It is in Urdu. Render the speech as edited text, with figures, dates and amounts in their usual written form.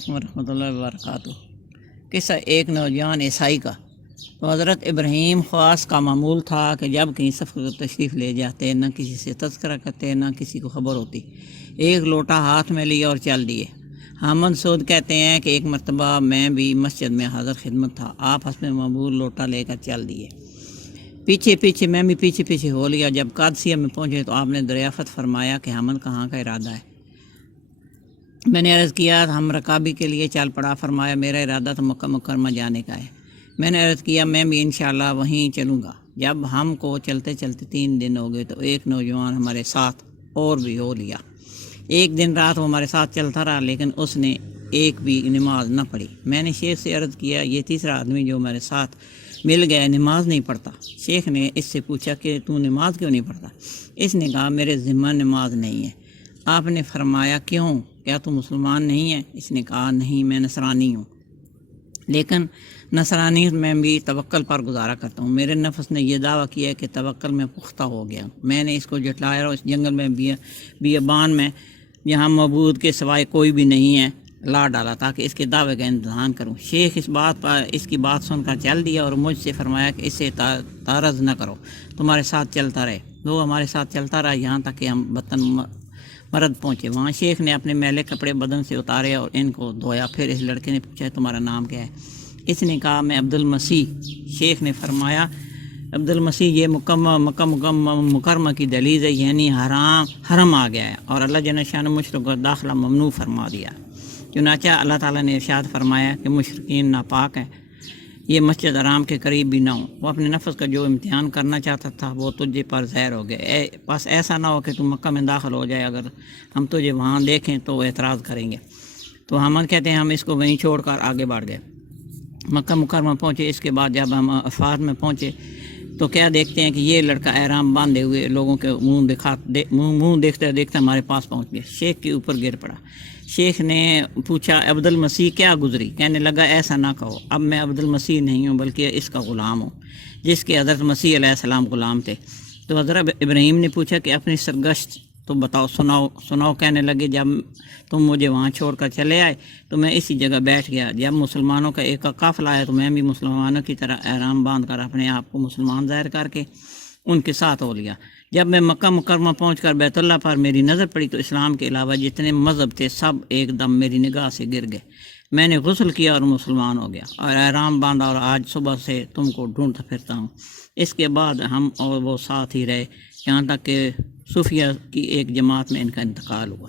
علیکم ورحمۃ اللہ وبرکاتہ۔ قصہ ایک نوجوان عیسائی کا۔ تو حضرت ابراہیم خواص کا معمول تھا کہ جب کہیں سفر کو تشریف لے جاتے نہ کسی سے تذکرہ کرتے نہ کسی کو خبر ہوتی، ایک لوٹا ہاتھ میں لیا اور چل دیے۔ حامد سعود کہتے ہیں کہ ایک مرتبہ میں بھی مسجد میں حاضر خدمت تھا، آپ حسب معمول لوٹا لے کر چل دیے، میں بھی پیچھے ہو لیا۔ جب قادسیہ میں پہنچے تو آپ نے دریافت فرمایا کہ حامد کہاں کا ارادہ ہے؟ میں نے عرض کیا ہم رکابی کے لیے چل پڑا۔ فرمایا میرا ارادہ تو مکہ مکرمہ جانے کا ہے۔ میں نے عرض کیا میں بھی انشاءاللہ وہیں چلوں گا۔ جب ہم کو چلتے 3 دن ہو گئے تو ایک نوجوان ہمارے ساتھ اور بھی ہو لیا۔ ایک دن رات وہ ہمارے ساتھ چلتا رہا لیکن اس نے ایک بھی نماز نہ پڑھی۔ میں نے شیخ سے عرض کیا یہ تیسرا آدمی جو ہمارے ساتھ مل گیا نماز نہیں پڑھتا۔ شیخ نے اس سے پوچھا کہ تو نماز کیوں نہیں پڑھتا؟ اس نے کہا میرے ذمہ نماز نہیں ہے۔ آپ نے فرمایا کیوں؟ کیا تو مسلمان نہیں ہے؟ اس نے کہا نہیں میں نصرانی ہوں، لیکن نصرانیت میں بھی توکل پر گزارا کرتا ہوں۔ میرے نفس نے یہ دعویٰ کیا کہ توکل میں پختہ ہو گیا۔ میں نے اس کو جٹلایا اور اس جنگل میں بیابان میں جہاں معبود کے سوائے کوئی بھی نہیں ہے لا ڈالا تاکہ اس کے دعوے کا امتحان کروں۔ شیخ اس کی بات سن کر چل دیا اور مجھ سے فرمایا کہ اس سے تعرض نہ کرو، تمہارے ساتھ چلتا رہے۔ وہ ہمارے ساتھ چلتا رہا یہاں تک کہ ہم وطن مرد پہنچے۔ وہاں شیخ نے اپنے میلے کپڑے بدن سے اتارے اور ان کو دھویا۔ پھر اس لڑکے نے پوچھا تمہارا نام کیا ہے؟ اس نے کہا میں عبد المسیح۔ شیخ نے فرمایا عبد المسیح یہ مکہ مکرمہ کی دہلیز ہے، یعنی حرم آ گیا ہے اور اللہ جل شانہ مشرک کا داخلہ ممنوع فرما دیا۔ چنانچہ اللہ تعالیٰ نے ارشاد فرمایا کہ مشرکین ناپاک ہیں، یہ مسجد حرام کے قریب بھی نہ ہوں۔ وہ اپنے نفس کا جو امتحان کرنا چاہتا تھا وہ تجھے پر ظاہر ہو گیا۔ بس ایسا نہ ہو کہ تم مکہ میں داخل ہو جائے، اگر ہم تجھے وہاں دیکھیں تو وہ اعتراض کریں گے۔ تو حامد کہتے ہیں ہم اس کو وہیں چھوڑ کر آگے بڑھ گئے، مکہ مکرمہ پہنچے۔ اس کے بعد جب ہم عرفات میں پہنچے تو کیا دیکھتے ہیں کہ یہ لڑکا احرام باندھے ہوئے لوگوں کے منہ دیکھتے دیکھتے ہمارے پاس پہنچ گیا۔ شیخ کے اوپر گر پڑا۔ شیخ نے پوچھا عبد المسیح کیا گزری؟ کہنے لگا ایسا نہ کہو، اب میں عبد المسیح نہیں ہوں بلکہ اس کا غلام ہوں جس کے حضرت مسیح علیہ السلام غلام تھے۔ تو حضرت ابراہیم نے پوچھا کہ اپنی سرگشت تو بتاؤ، سناؤ۔ کہنے لگے جب تم مجھے وہاں چھوڑ کر چلے آئے تو میں اسی جگہ بیٹھ گیا۔ جب مسلمانوں کا ایک قافلہ آیا تو میں بھی مسلمانوں کی طرح احرام باندھ کر اپنے آپ کو مسلمان ظاہر کر کے ان کے ساتھ ہو لیا۔ جب میں مکہ مکرمہ پہنچ کر بیت اللہ پر میری نظر پڑی تو اسلام کے علاوہ جتنے مذہب تھے سب ایک دم میری نگاہ سے گر گئے۔ میں نے غسل کیا اور مسلمان ہو گیا اور احرام باندھا اور آج صبح سے تم کو ڈھونڈتا پھرتا ہوں۔ اس کے بعد ہم اور وہ ساتھ ہی رہے یہاں تک کہ صوفیہ کی ایک جماعت میں ان کا انتقال ہوا۔